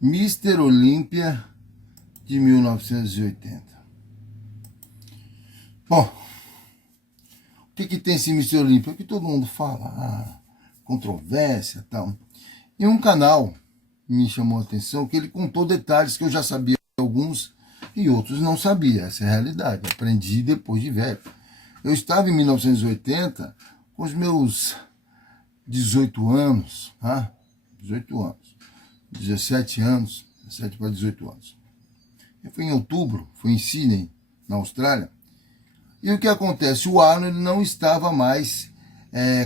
Mister Olímpia de 1980. Bom, o que tem esse Mister Olímpia? Que todo mundo fala, controvérsia e tal. E um canal me chamou a atenção que ele contou detalhes que eu já sabia alguns e outros não sabia. Essa é a realidade, aprendi depois de velho. Eu estava em 1980 com os meus 18 anos, 18 anos, 17 anos, 17 para 18 anos. Foi em outubro, foi em Sydney, na Austrália. E o que acontece? O Arnold não estava mais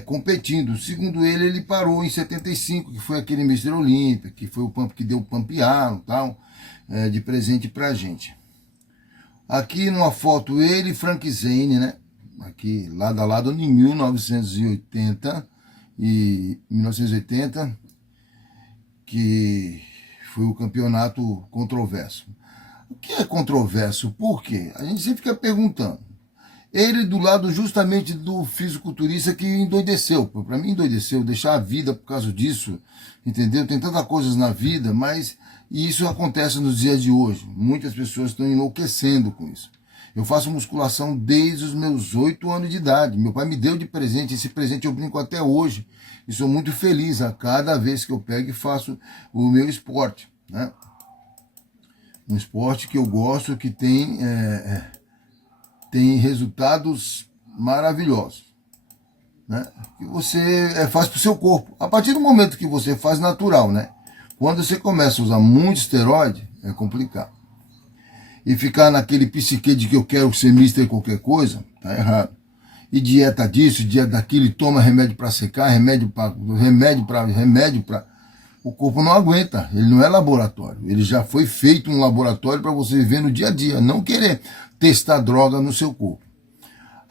competindo. Segundo ele, ele parou em 75, que foi aquele Mister Olímpia, que foi o pump que deu o Pampiano, tal, de presente pra gente. Aqui numa foto ele e Frank Zane, né? Aqui lado a lado em 1980 que foi o campeonato controverso. O que é controverso? Por quê? A gente sempre fica perguntando. Ele do lado justamente do fisiculturista que endoideceu. Para mim endoideceu, deixar a vida por causa disso, entendeu? Tem tantas coisas na vida, mas isso acontece nos dias de hoje. Muitas pessoas estão enlouquecendo com isso. Eu faço musculação desde os meus 8 anos de idade. Meu pai me deu de presente, esse presente eu brinco até hoje. E sou muito feliz a cada vez que eu pego e faço o meu esporte, né? Um esporte que eu gosto, que tem resultados maravilhosos, né? Que você faz para o seu corpo. A partir do momento que você faz natural, né? Quando você começa a usar muito esteroide, é complicado. E ficar naquele psique de que eu quero ser mister qualquer coisa, tá errado. E dieta disso, dieta daquilo, e toma remédio para secar, remédio para... O corpo não aguenta, ele não é laboratório. Ele já foi feito um laboratório para você viver no dia a dia, não querer testar droga no seu corpo.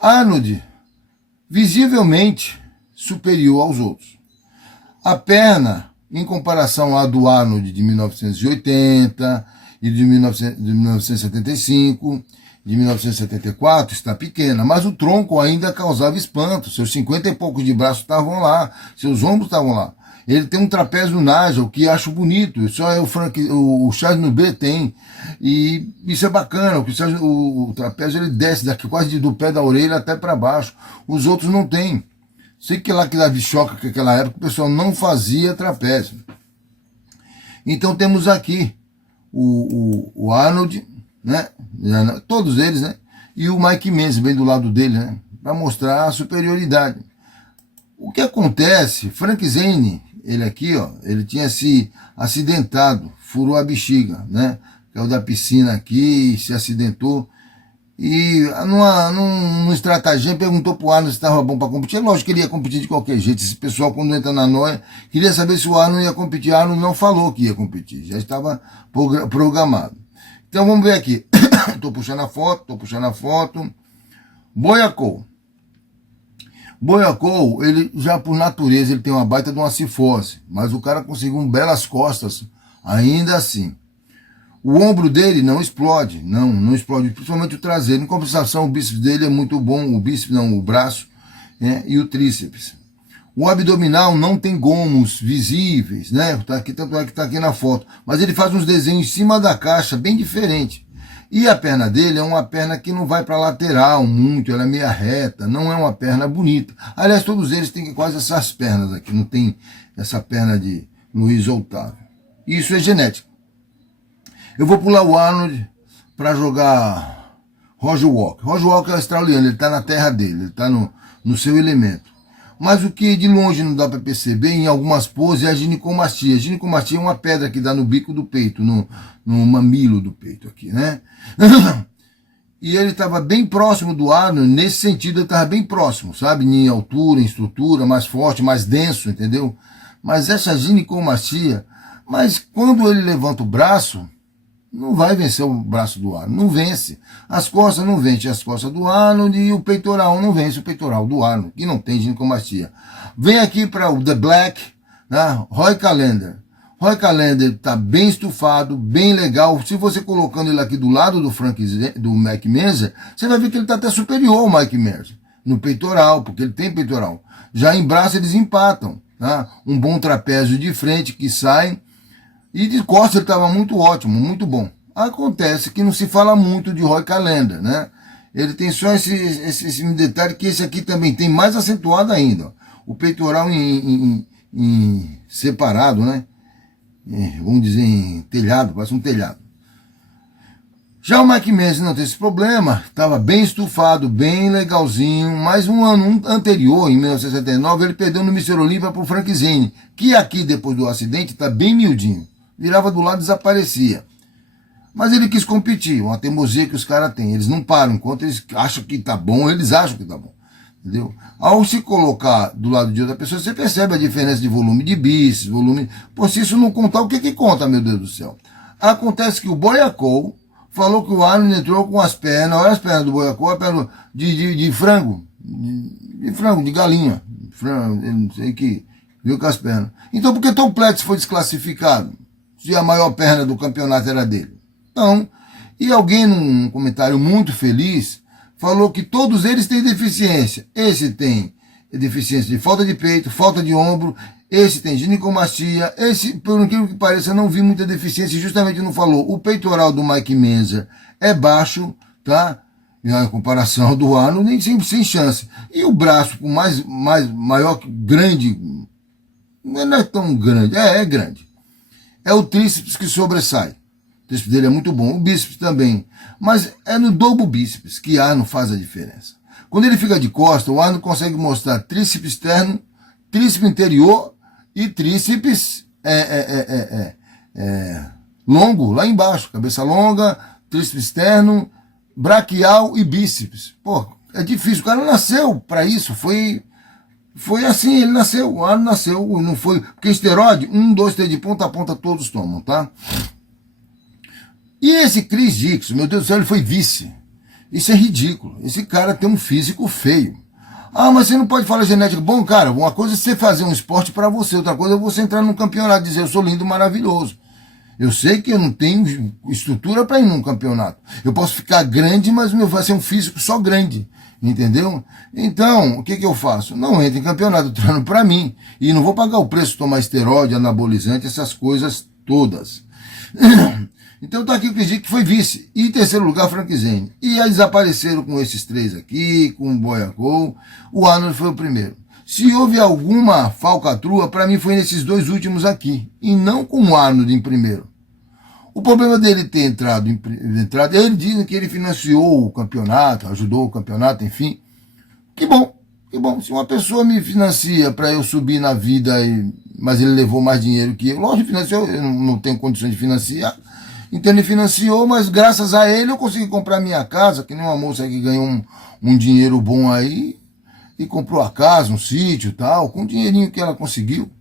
Arnold, visivelmente superior aos outros. A perna, em comparação à do Arnold de 1980 e de 1975, de 1974, está pequena, mas o tronco ainda causava espanto. Seus 50 e poucos de braço estavam lá, seus ombros estavam lá. Ele tem um trapézio Nigel, que acho bonito, só o Charles Nubet tem, e isso é bacana, porque o trapézio ele desce daqui quase do pé da orelha até para baixo, os outros não tem. Sei que lá que dava choque naquela época o pessoal não fazia trapézio. Então temos aqui o Arnold, né? Todos eles, né? E o Mike Menzies bem do lado dele, né? Para mostrar a superioridade. O que acontece? Frank Zane, ele aqui, ó, ele tinha se acidentado, furou a bexiga, né? Caiu da piscina aqui, se acidentou. E num estratagema perguntou pro Arnold se estava bom para competir. Lógico que ele ia competir de qualquer jeito. Esse pessoal, quando entra na noia, queria saber se o Arnold ia competir. O Arnold não falou que ia competir, já estava programado. Então vamos ver aqui. Estou puxando a foto. Boyacou, ele já por natureza, ele tem uma baita de uma cifose, mas o cara conseguiu belas costas, ainda assim. O ombro dele não explode, não explode, principalmente o traseiro. Em compensação, o bíceps dele é muito bom, o braço, né, e o tríceps. O abdominal não tem gomos visíveis, né? Tá aqui, tanto é que está aqui na foto. Mas ele faz uns desenhos em cima da caixa, bem diferente. E a perna dele é uma perna que não vai para lateral muito, ela é meia reta, não é uma perna bonita. Aliás, todos eles têm quase essas pernas aqui, não tem essa perna de Luiz Otávio. Isso é genética. Eu vou pular o Arnold para jogar Roger Walker. Roger Walker é australiano, ele está na terra dele, ele está no seu elemento. Mas o que de longe não dá para perceber em algumas poses é a ginecomastia. A ginecomastia é uma pedra que dá no bico do peito, no mamilo do peito aqui, né? E ele estava bem próximo do Arnold, nesse sentido ele estava bem próximo, sabe? Em altura, em estrutura, mais forte, mais denso, entendeu? Mas essa ginecomastia, mas quando ele levanta o braço, não vai vencer o braço do Arnold, não vence. As costas não vencem as costas do Arnold e o peitoral não vence o peitoral do Arnold, que não tem ginecomastia. Vem aqui para o The Black, né? Roy Callender. Roy Callender está bem estufado, bem legal. Se você colocando ele aqui do lado do Mike Menzies, você vai ver que ele está até superior ao Mike Menzies no peitoral, porque ele tem peitoral. Já em braço eles empatam, né? Um bom trapézio de frente que sai E de costas ele estava muito ótimo, muito bom. Acontece que não se fala muito de Roy Calendar, né? Ele tem só esse detalhe, que esse aqui também tem mais acentuado ainda. Ó. O peitoral em separado, né? Vamos dizer em telhado, parece um telhado. Já o Mike Menzies não tem esse problema, estava bem estufado, bem legalzinho, mas um ano anterior, em 1979, ele perdeu no Mr. Olympia para o Frank Zane, que aqui, depois do acidente, está bem miudinho. Virava do lado e desaparecia. Mas ele quis competir, uma teimosia que os caras têm. Eles não param, enquanto eles acham que tá bom, eles acham que tá bom. Entendeu? Ao se colocar do lado de outra pessoa, você percebe a diferença de volume de bíceps, volume... Pô, se isso não contar, o que que conta, meu Deus do céu? Acontece que o Boyacou falou que o Arnold entrou com as pernas, olha as pernas do Boyacou, a perna de frango, de frango, de galinha, frango, eu não sei que, viu com as pernas. Então por que Tom Platz foi desclassificado, se a maior perna do campeonato era dele? Não. E alguém, num comentário muito feliz, falou que todos eles têm deficiência. Esse tem deficiência de falta de peito, falta de ombro, esse tem ginecomastia, esse, por incrível que pareça, não vi muita deficiência, justamente não falou. O peitoral do Mike Menzer é baixo, tá? Na comparação do Arnold, nem sempre sem chance. E o braço, por maior, grande, não é tão grande, é grande. É o tríceps que sobressai. O tríceps dele é muito bom, o bíceps também. Mas é no dobro bíceps que Arnold faz a diferença. Quando ele fica de costa, o Arnold consegue mostrar tríceps externo, tríceps interior e tríceps longo, lá embaixo. Cabeça longa, tríceps externo, braquial e bíceps. Pô, é difícil. O cara nasceu para isso. Foi assim, ele nasceu. O Arnold nasceu, não foi... Porque esteroide, 1, 2, 3 de ponta a ponta, todos tomam, tá? E esse Chris Dixon, meu Deus do céu, ele foi vice. Isso é ridículo. Esse cara tem um físico feio. Ah, mas você não pode falar genética. Bom, cara, uma coisa é você fazer um esporte para você, outra coisa é você entrar num campeonato e dizer eu sou lindo, maravilhoso. Eu sei que eu não tenho estrutura para ir num campeonato. Eu posso ficar grande, mas meu vai ser um físico só grande. Entendeu? Então, o que eu faço? Não entro em campeonato, eu treino para mim. E não vou pagar o preço de tomar esteroide, anabolizante, essas coisas todas. Então tá aqui o Chris Dixon, que foi vice. E em terceiro lugar, Frank Zane. E aí desapareceram com esses três aqui, com o Boyacou. O Arnold foi o primeiro. Se houve alguma falcatrua, para mim foi nesses dois últimos aqui. E não com o Arnold em primeiro. O problema dele ter entrado, ele diz que ele financiou o campeonato, ajudou o campeonato, enfim. Que bom, que bom. Se uma pessoa me financia para eu subir na vida, mas ele levou mais dinheiro que eu, lógico, financiou, eu não tenho condições de financiar. Então ele financiou, mas graças a ele eu consegui comprar minha casa, que nem uma moça que ganhou um dinheiro bom aí, e comprou a casa, um sítio e tal, com o dinheirinho que ela conseguiu.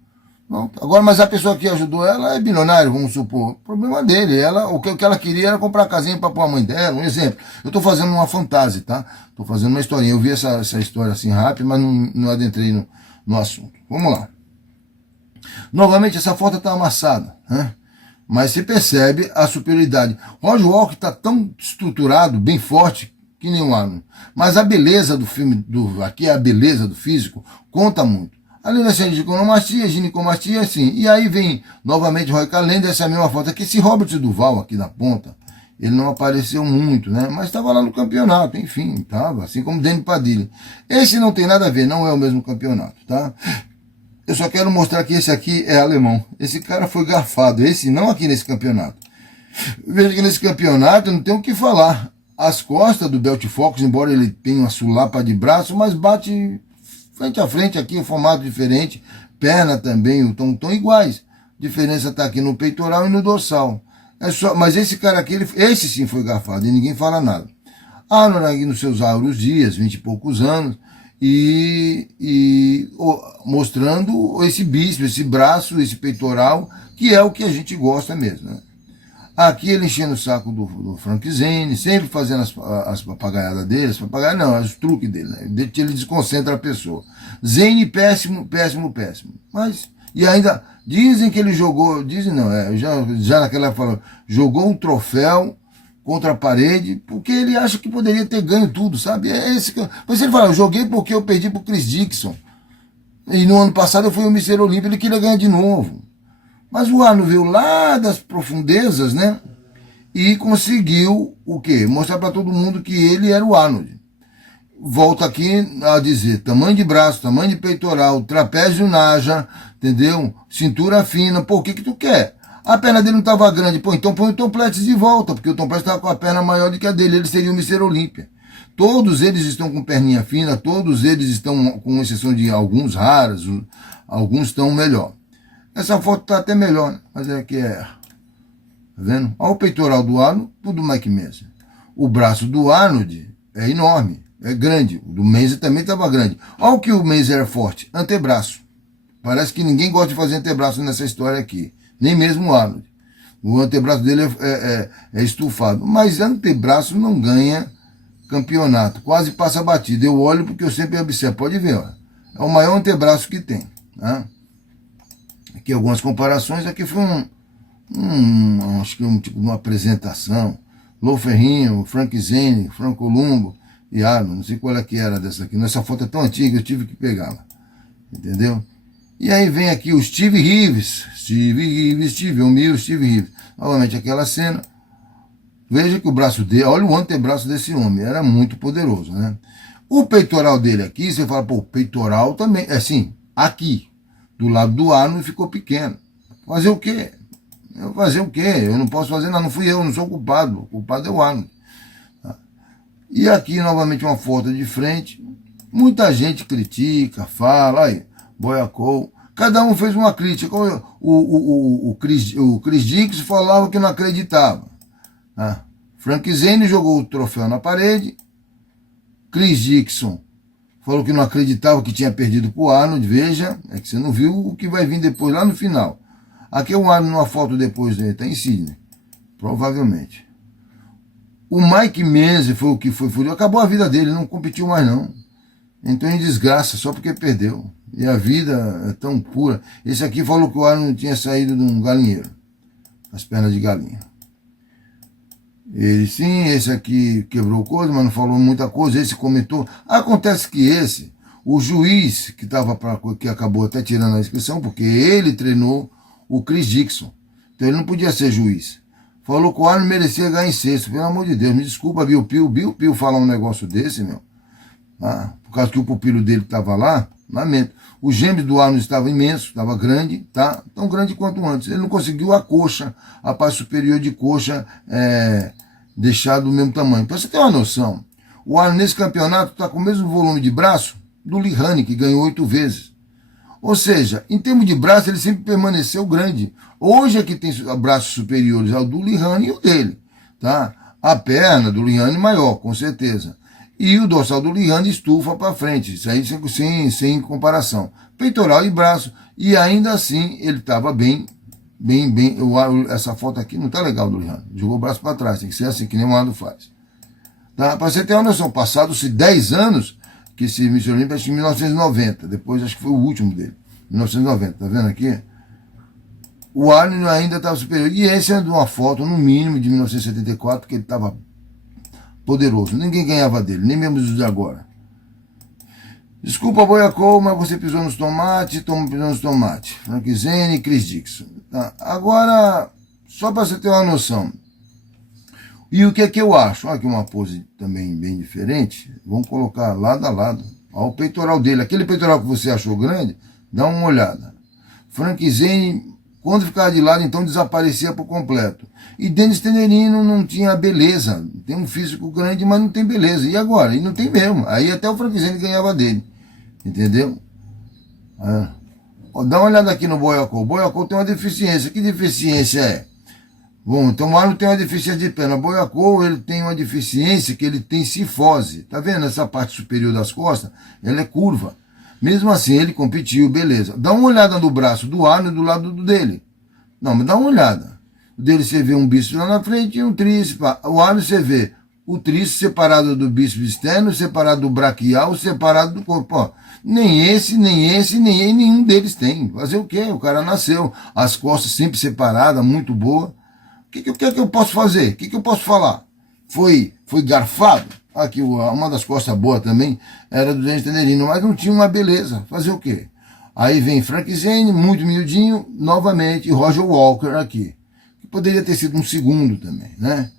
Não, agora, mas a pessoa que ajudou ela é bilionária, vamos supor. O problema dele, o que ela queria era comprar a casinha para pôr a mãe dela, um exemplo. Eu estou fazendo uma fantasia, tá? Estou fazendo uma historinha. Eu vi essa história assim rápido, mas não adentrei no assunto. Vamos lá. Novamente, essa foto está amassada, né? Mas você percebe a superioridade. Roger Walker está tão estruturado, bem forte, que nem o Arnold. Mas a beleza do filme, aqui a beleza do físico, conta muito. Além da ginecomastia, assim. E aí vem novamente Roy Calendar, essa mesma foto aqui. Esse Robert Duval aqui na ponta, ele não apareceu muito, né? Mas estava lá no campeonato, enfim, estava. Assim como Danny Padilha. Esse não tem nada a ver, não é o mesmo campeonato, tá? Eu só quero mostrar que esse aqui é alemão. Esse cara foi garfado. Esse não aqui nesse campeonato. Veja que nesse campeonato não tem o que falar. As costas do Belt Fox, embora ele tenha uma sulapa de braço, mas bate frente a frente aqui, um formato diferente. Perna também, estão iguais. A diferença está aqui no peitoral e no dorsal. Mas esse cara aqui, esse sim foi garfado e ninguém fala nada. Arnold aqui nos seus áureos dias, 20 e poucos anos, mostrando esse bíceps, esse braço, esse peitoral, que é o que a gente gosta mesmo, né? Aqui ele enchendo o saco do Frank Zane, sempre fazendo as papagaiadas dele, os truques dele, né? Ele desconcentra a pessoa. Zane, péssimo, péssimo, péssimo. Mas, e ainda dizem que ele jogou, dizem não, já naquela época, jogou um troféu contra a parede, porque ele acha que poderia ter ganho tudo, sabe? Mas ele fala, eu joguei porque eu perdi pro Chris Dixon. E no ano passado eu fui o Mr. Olympia, ele queria ganhar de novo. Mas o Arnold veio lá das profundezas, né? E conseguiu o quê? Mostrar para todo mundo que ele era o Arnold. Volta aqui a dizer, tamanho de braço, tamanho de peitoral, trapézio naja, entendeu? Cintura fina, pô, o que tu quer? A perna dele não estava grande, pô, então põe o Tom Platz de volta, porque o Tom Platz estava com a perna maior do que a dele, ele seria o Mr. Olímpia. Todos eles estão com perninha fina, todos eles estão, com exceção de alguns raros, alguns estão melhor. Essa foto está até melhor, né? Mas é que é... Tá vendo? Olha o peitoral do Arnold, tudo Mike Menzer. O braço do Arnold é enorme, é grande. O do Menzer também estava grande. Olha o que o Menzer é forte, antebraço. Parece que ninguém gosta de fazer antebraço nessa história aqui, nem mesmo o Arnold. O antebraço dele é estufado, mas antebraço não ganha campeonato, quase passa batido. Eu olho porque eu sempre observo, pode ver, ó. É o maior antebraço que tem. Tá? Aqui algumas comparações, aqui foi acho que um tipo de uma apresentação. Lou Ferrinho, Frank Zane, Franco Columbo e Arnold, não sei qual é que era dessa aqui. Nessa foto é tão antiga, eu tive que pegá-la. Entendeu? E aí vem aqui o Steve Reeves, Steve O'Meara, Steve Reeves. Novamente aquela cena. Veja que o braço dele, olha o antebraço desse homem, era muito poderoso, né? O peitoral dele aqui, você fala, pô, o peitoral também, é assim, aqui, do lado do Arnold ficou pequeno. Fazer o quê? Fazer o quê? Eu não posso fazer nada, não fui eu, não sou o culpado é o Arnold. E aqui, novamente, uma foto de frente, muita gente critica, fala, aí, Boiacou, cada um fez uma crítica. O Chris Dix falava que não acreditava. Frank Zane jogou o troféu na parede. Chris Dixon falou que não acreditava que tinha perdido para o Arnold. Veja, é que você não viu o que vai vir depois, lá no final. Aqui é o Arnold numa foto depois dele, está em Sydney, provavelmente. O Mike Menzer foi o que foi furioso. Acabou a vida dele, não competiu mais não. Entrou em desgraça só porque perdeu. E a vida é tão pura. Esse aqui falou que o Arnold tinha saído de um galinheiro, as pernas de galinha. Ele, sim, esse aqui quebrou coisa, mas não falou muita coisa, esse comentou. Acontece que esse, o juiz que acabou até tirando a inscrição, porque ele treinou o Chris Dixon, então ele não podia ser juiz. Falou que o Arnold merecia ganhar em sexto, pelo amor de Deus, me desculpa, Bill Pio falar um negócio desse, meu. Por causa que o pupilo dele estava lá, lamento. O gêmeo do Arnold estava imenso, estava grande, tá? Tão grande quanto antes. Ele não conseguiu a coxa, a parte superior de coxa deixar do mesmo tamanho. Para você ter uma noção, o Arnold nesse campeonato está com o mesmo volume de braço do Lihane, que ganhou 8 vezes. Ou seja, em termos de braço, ele sempre permaneceu grande. Hoje é que tem braços superiores ao do Lihane e o dele. Tá? A perna do Lihane maior, com certeza. E o dorsal do Lihane estufa para frente, isso aí sem comparação. Peitoral e braço, e ainda assim ele estava bem. Essa foto aqui não está legal do Lihane, jogou o braço para trás, tem que ser assim, que nem o Arnold faz. Tá? Para você ter uma noção, passados-se 10 anos, que esse Mr. Olímpia acho que em 1990, depois acho que foi o último dele, 1990, tá vendo aqui? O Arnold ainda estava superior, e esse é de uma foto, no mínimo, de 1974, que ele estava poderoso, ninguém ganhava dele, nem mesmo os de agora. Desculpa, Boiacou, mas você pisou nos tomates, pisou nos tomates. Frank Zane e Chris Dixon. Tá? Agora, só para você ter uma noção, e o que é que eu acho? Olha aqui uma pose também bem diferente, vamos colocar lado a lado. Olha o peitoral dele, aquele peitoral que você achou grande, dá uma olhada. Frank Zane, quando ficava de lado, então desaparecia por completo. E Denis Tenerino não tinha beleza. Tem um físico grande, mas não tem beleza. E agora? E não tem mesmo. Aí até o Frank Zane ganhava dele. Entendeu? Dá uma olhada aqui no Boiacou. O Boiacou tem uma deficiência. Que deficiência é? Bom, então o Arnold tem uma deficiência de perna. O Boiacou, ele tem uma deficiência que ele tem cifose. Tá vendo? Essa parte superior das costas, ela é curva. Mesmo assim, ele competiu, beleza. Dá uma olhada no braço do Arnold do lado dele. Não, mas dá uma olhada. O dele você vê um bíceps lá na frente e um tríceps. O Arnold você vê o tríceps separado do bíceps externo, separado do braquial, separado do corpo. Ó, nem nenhum deles tem. Fazer o quê? O cara nasceu. As costas sempre separadas, muito boa. O que eu posso fazer? O que eu posso falar? Foi garfado? Aqui, uma das costas boas também era do Denis Tenerino, mas não tinha uma beleza. Fazer o quê? Aí vem Frank Zane, muito miudinho, novamente, e Roger Walker aqui. Que poderia ter sido um segundo também, né?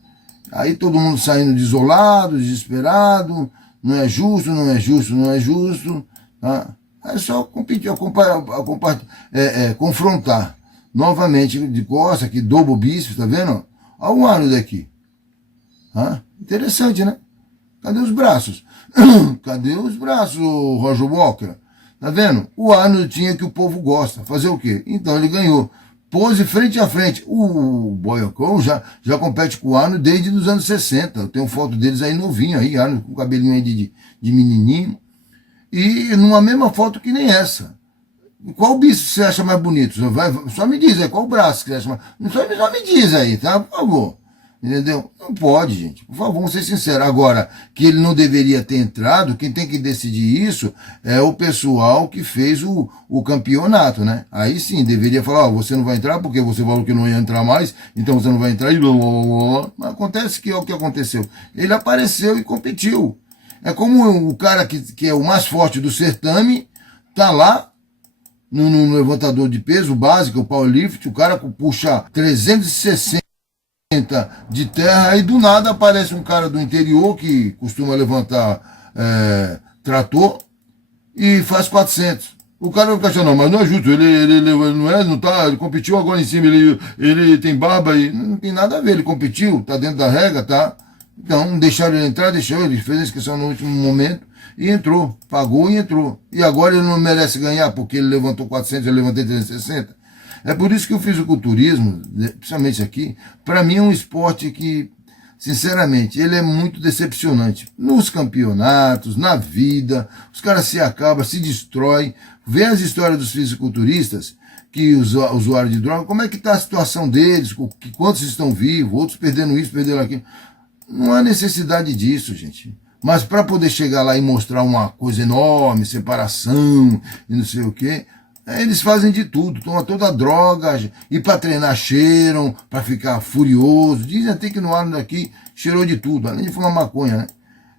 Aí todo mundo saindo desolado, desesperado, não é justo, não é justo, não é justo. Tá? É só competir, confrontar. Novamente de costa, aqui, Double Bispo, tá vendo? Olha o Arnold aqui. Tá? Interessante, né? Cadê os braços? Cadê os braços, Roger Walker? Tá vendo? O Arnold tinha que o povo gosta. Fazer o quê? Então ele ganhou. Pose frente a frente. O Boyacão já compete com o Arnold desde os anos 60. Eu tenho foto deles aí novinho, aí, Arnold com o cabelinho aí de menininho. E numa mesma foto que nem essa. Qual bicho você acha mais bonito? Só me diz aí, qual braço que você acha mais... Só me diz aí, tá? Por favor. Entendeu? Não pode, gente. Por favor, vamos ser sinceros. Agora, que ele não deveria ter entrado, quem tem que decidir isso é o pessoal que fez o campeonato, né? Aí sim, deveria falar, ó, você não vai entrar porque você falou que não ia entrar mais, então você não vai entrar e blá, blá, blá. Mas acontece que é o que aconteceu. Ele apareceu e competiu. É como o cara que é o mais forte do certame, tá lá no levantador de peso básico, o powerlift, o cara puxa 360 de terra, aí do nada aparece um cara do interior que costuma levantar trator e faz 400. O cara vai ficar achando, não, mas não é justo, ele não é, não tá, ele competiu agora em cima, ele tem barba e não tem nada a ver, ele competiu, tá dentro da regra, tá? Então, deixaram ele entrar, deixou, ele fez a inscrição no último momento e entrou, pagou e entrou. E agora ele não merece ganhar porque ele levantou 400, eu levantei 360. É por isso que o fisiculturismo, principalmente aqui, para mim é um esporte que, sinceramente, ele é muito decepcionante. Nos campeonatos, na vida, os caras se acabam, se destroem. Vê as histórias dos fisiculturistas, que usuários de droga, como é que está a situação deles, quantos estão vivos, outros perdendo isso, perdendo aquilo. Não há necessidade disso, gente. Mas para poder chegar lá e mostrar uma coisa enorme, separação e não sei o quê, eles fazem de tudo, tomam toda a droga, e para treinar cheiram, para ficar furioso. Dizem até que no ano daqui cheirou de tudo, além de fumar maconha, né?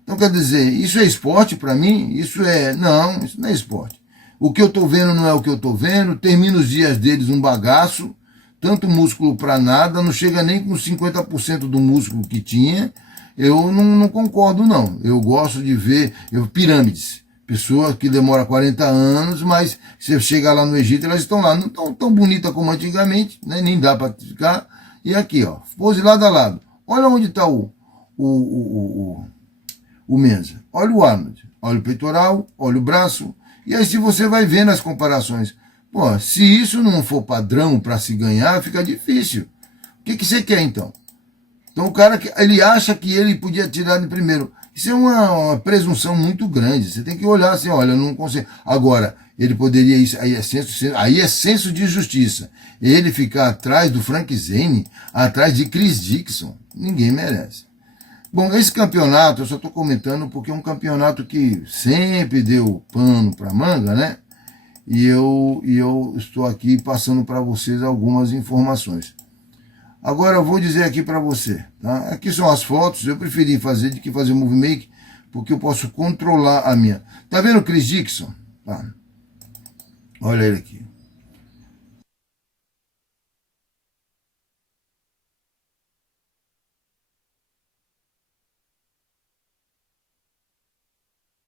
Então quer dizer, isso é esporte para mim? Isso não é esporte. O que eu tô vendo não é o que eu tô vendo, termina os dias deles um bagaço, tanto músculo para nada, não chega nem com 50% do músculo que tinha. Eu não concordo, não. Eu gosto de ver pirâmides. Pessoa que demora 40 anos, mas você chega lá no Egito, elas estão lá, não estão tão bonitas como antigamente, né? Nem dá para ficar. E aqui, ó, pose lado a lado. Olha onde está o Mensa. Olha o Arnold. Olha o peitoral, olha o braço. E aí se você vai vendo as comparações. Pô, se isso não for padrão para se ganhar, fica difícil. O que você quer, então? Então o cara, ele acha que ele podia tirar de primeiro. Isso é uma presunção muito grande. Você tem que olhar assim, olha, eu não consigo. Agora, ele poderia ir, aí é senso de justiça. Ele ficar atrás do Frank Zane, atrás de Chris Dixon. Ninguém merece. Bom, esse campeonato, eu só estou comentando porque é um campeonato que sempre deu pano para manga, né? E eu estou aqui passando para vocês algumas informações. Agora eu vou dizer aqui para você, tá? Aqui são as fotos, eu preferi fazer do que fazer movie make, porque eu posso controlar a minha. Tá vendo o Chris Dixon? Tá. Olha ele aqui.